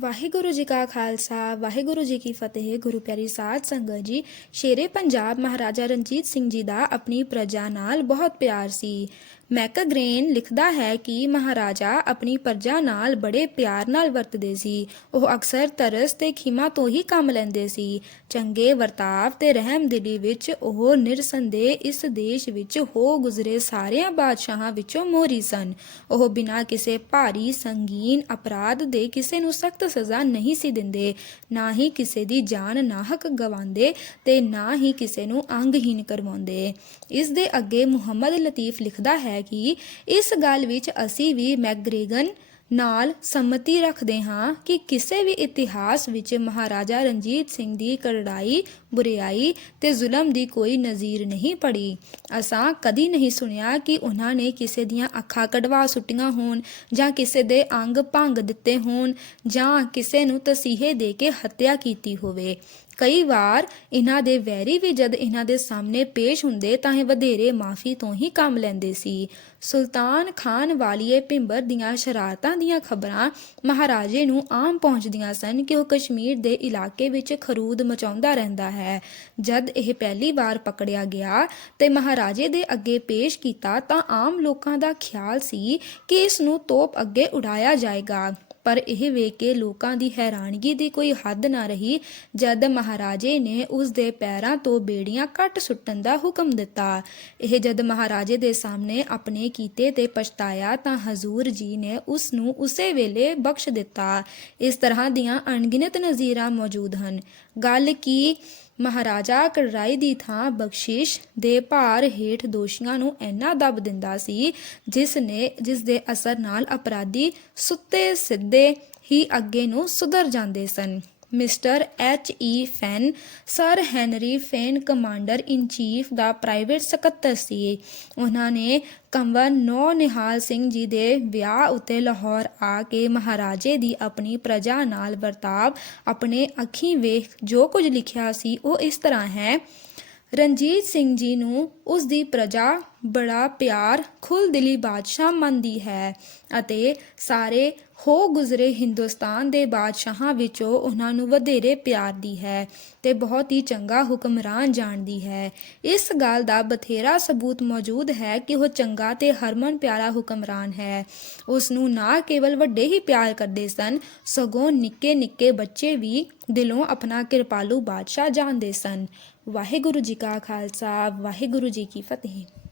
ਵਾਹਿਗੁਰੂ ਜੀ ਕਾ ਖਾਲਸਾ, ਵਾਹਿਗੁਰੂ ਜੀ ਕੀ ਫਤਿਹ, ਗੁਰੂ ਪਿਆਰੀ ਸਾਧ ਸੰਗਤ ਜੀ। ਸ਼ੇਰੇ ਪੰਜਾਬ ਮਹਾਰਾਜਾ ਰਣਜੀਤ ਸਿੰਘ ਜੀ ਦਾ ਆਪਣੀ ਪ੍ਰਜਾ ਨਾਲ ਬਹੁਤ ਪਿਆਰ ਸੀ। ਮੈਕਗ੍ਰੇਨ ਲਿਖਦਾ ਹੈ ਕਿ ਮਹਾਰਾਜਾ ਆਪਣੀ ਪ੍ਰਜਾ ਨਾਲ ਬੜੇ ਪਿਆਰ ਨਾਲ ਵਰਤਦੇ ਸੀ। ਉਹ ਅਕਸਰ ਤਰਸ ਤੇ ਖਿਮਾ ਤੋਂ ਹੀ ਕੰਮ ਲੈਂਦੇ ਸੀ। ਚੰਗੇ ਵਰਤਾਵ ਤੇ ਰਹਿਮਦਿਲੀ ਵਿੱਚ ਉਹ ਨਿਰਸੰਦੇਹ ਇਸ ਦੇਸ਼ ਵਿੱਚ ਹੋ ਗੁਜ਼ਰੇ ਸਾਰਿਆਂ ਬਾਦਸ਼ਾਹਾਂ ਵਿੱਚੋਂ ਮੋਹਰੀ ਸਨ। ਉਹ ਬਿਨਾਂ ਕਿਸੇ ਭਾਰੀ ਸੰਗੀਨ ਅਪਰਾਧ ਦੇ ਕਿਸੇ ਨੂੰ ਸਖਤ ਸਜ਼ਾ ਨਹੀਂ ਸੀ ਦਿੰਦੇ। ਨਾ ਹੀ ਕਿਸੇ ਦੀ ਜਾਨ ਨਾਹਕ ਗਵਾਉਂਦੇ ਤੇ ਨਾ ਹੀ ਕਿਸੇ ਨੂੰ ਅੰਗਹੀਨ ਕਰਵਾਉਂਦੇ। ਇਸ ਦੇ ਅੱਗੇ ਮੁਹੰਮਦ ਲਤੀਫ ਲਿਖਦਾ ਹੈ ਕਿ ਇਸ ਗੱਲ ਵਿੱਚ ਅਸੀਂ ਵੀ ਮੈਗਰੇਗਨ ਨਾਲ ਸੰਮਤੀ ਰੱਖਦੇ ਹਾਂ ਕਿ ਕਿਸੇ ਵੀ ਇਤਿਹਾਸ ਵਿੱਚ ਮਹਾਰਾਜਾ ਰਣਜੀਤ ਸਿੰਘ ਦੀ ਕਰੜਾਈ, ਬੁਰੀਾਈ ਤੇ ਜ਼ੁਲਮ ਦੀ ਕੋਈ ਨਜ਼ੀਰ ਨਹੀਂ ਪੜੀ। ਅਸਾਂ ਕਦੀ ਨਹੀਂ ਸੁਣਿਆ ਕਿ ਉਹਨਾਂ ਨੇ ਕਿਸੇ ਦੀਆਂ ਅੱਖਾਂ ਕਢਵਾ ਸੁੱਟੀਆਂ ਹੋਣ ਜਾਂ ਕਿਸੇ ਦੇ ਅੰਗ ਭੰਗ ਦਿੱਤੇ ਹੋਣ ਜਾਂ ਕਿਸੇ ਨੂੰ ਤਸੀਹੇ ਦੇ ਕੇ ਹੱਤਿਆ ਕੀਤੀ ਹੋਵੇ। ਕਈ ਵਾਰ ਇਹਨਾਂ ਦੇ ਵੈਰੀ ਵੀ ਜਦ ਇਹਨਾਂ ਦੇ ਸਾਹਮਣੇ ਪੇਸ਼ ਹੁੰਦੇ ਤਾਂ ਇਹ ਵਧੇਰੇ ਮਾਫੀ ਤੋਂ ਹੀ ਕੰਮ ਲੈਂਦੇ ਸੀ। ਸੁਲਤਾਨ ਖਾਨ ਵਾਲੀਏ ਭਿੰਬਰ ਦੀਆਂ ਸ਼ਰਾਰਤਾਂ ਦੀਆਂ ਖਬਰਾਂ ਮਹਾਰਾਜੇ ਨੂੰ ਆਮ ਪਹੁੰਚਦੀਆਂ ਸਨ ਕਿ ਉਹ ਕਸ਼ਮੀਰ ਦੇ ਇਲਾਕੇ ਵਿੱਚ ਖਰੂਦ ਮਚਾਉਂਦਾ ਰਹਿੰਦਾ ਹੈ। ਜਦ ਇਹ ਪਹਿਲੀ ਵਾਰ ਪਕੜਿਆ ਗਿਆ ਤੇ ਮਹਾਰਾਜੇ ਦੇ ਅੱਗੇ ਪੇਸ਼ ਕੀਤਾ ਤਾਂ ਆਮ ਲੋਕਾਂ ਦਾ ਖਿਆਲ ਸੀ ਕਿ ਇਸ ਨੂੰ ਤੋਪ ਅੱਗੇ ਉਡਾਇਆ ਜਾਏਗਾ। ਪਰ ਇਹ ਵੇਖ ਕੇ ਲੋਕਾਂ ਦੀ ਹੈਰਾਨਗੀ ਦੀ ਕੋਈ ਹੱਦ ਨਾ ਰਹੀ, ਜਦ ਮਹਾਰਾਜੇ ਨੇ ਉਸ ਦੇ ਪੈਰਾਂ ਤੋਂ ਬੇੜੀਆਂ ਕੱਟ ਸੁੱਟਣ ਦਾ ਹੁਕਮ ਦਿੱਤਾ। ਇਹ ਜਦ ਮਹਾਰਾਜੇ ਦੇ ਸਾਹਮਣੇ ਆਪਣੇ ਕੀਤੇ ਤੇ ਪਛਤਾਇਆ ਤਾਂ ਹਜ਼ੂਰ ਜੀ ਨੇ ਉਸ ਨੂੰ ਉਸੇ ਵੇਲੇ ਬਖਸ਼ ਦਿੱਤਾ। ਇਸ ਤਰ੍ਹਾਂ ਦੀਆਂ ਅਣਗਿਣਤ ਨਜ਼ੀਰਾਂ ਮੌਜੂਦ ਹਨ। ਗੱਲ ਕੀ ਮਹਾਰਾਜਾ ਕੜਰਾਈ ਦੀ ਥਾਂ ਬਖਸ਼ਿਸ਼ ਦੇ ਭਾਰ ਹੇਠ ਦੋਸ਼ੀਆਂ ਨੂੰ ਇੰਨਾ ਦਬ ਦਿੰਦਾ ਸੀ ਜਿਸ ਨੇ ਜਿਸ ਦੇ ਅਸਰ ਨਾਲ ਅਪਰਾਧੀ ਸੁੱਤੇ ਸਿੱਧੇ ਹੀ ਅੱਗੇ ਨੂੰ ਸੁਧਰ ਜਾਂਦੇ ਸਨ। Mister H E Fane, sir Henry Fane, commander in chief the private ਸਕੱਤਰ ਸੀ। ਉਹਨਾਂ ਨੇ ਕੰਵਰ ਨੌ ਨਿਹਾਲ ਸਿੰਘ ਜੀ ਦੇ ਵਿਆਹ ਉਤੇ ਲਾਹੌਰ ਆ ਕੇ ਮਹਾਰਾਜੇ ਦੀ ਆਪਣੀ ਪ੍ਰਜਾ ਨਾਲ ਵਰਤਾਵ ਆਪਣੇ ਅੱਖੀਂ ਵੇਖ ਜੋ ਕੁਝ ਲਿਖਿਆ ਸੀ, ਉਹ ਇਸ ਤਰ੍ਹਾਂ ਹੈ, ਰਣਜੀਤ ਸਿੰਘ ਜੀ ਨੂੰ ਉਸ ਦੀ ਪ੍ਰਜਾ ਬੜਾ ਪਿਆਰ ਖੁੱਲ ਦਿਲੀ ਬਾਦਸ਼ਾਹ ਮੰਨਦੀ ਹੈ ਅਤੇ ਸਾਰੇ ਹੋ ਗੁਜ਼ਰੇ ਹਿੰਦੁਸਤਾਨ ਦੇ ਬਾਦਸ਼ਾਹਾਂ ਵਿੱਚੋਂ ਉਹਨਾਂ ਨੂੰ ਵਧੇਰੇ ਪਿਆਰ ਦੀ ਹੈ ਤੇ ਬਹੁਤ ਹੀ ਚੰਗਾ ਹੁਕਮਰਾਨ ਜਾਣਦੀ ਹੈ। ਇਸ ਗੱਲ ਦਾ ਬਥੇਰਾ ਸਬੂਤ ਮੌਜੂਦ ਹੈ ਕਿ ਉਹ ਚੰਗਾ ਤੇ ਹਰਮਨ ਪਿਆਰਾ ਹੁਕਮਰਾਨ ਹੈ। ਉਸ ਨੂੰ ਨਾ ਕੇਵਲ ਵੱਡੇ ਹੀ ਪਿਆਰ ਕਰਦੇ ਸਨ, ਸਗੋਂ ਨਿੱਕੇ ਨਿੱਕੇ ਬੱਚੇ ਵੀ ਦਿਲੋਂ ਆਪਣਾ ਕਿਰਪਾਲੂ ਬਾਦਸ਼ਾਹ ਜਾਣਦੇ ਸਨ। ਵਾਹਿਗੁਰੂ ਜੀ ਕਾ ਖਾਲਸਾ, ਵਾਹਿਗੁਰੂ ਜੀ ਕੀ ਫਤਿਹ।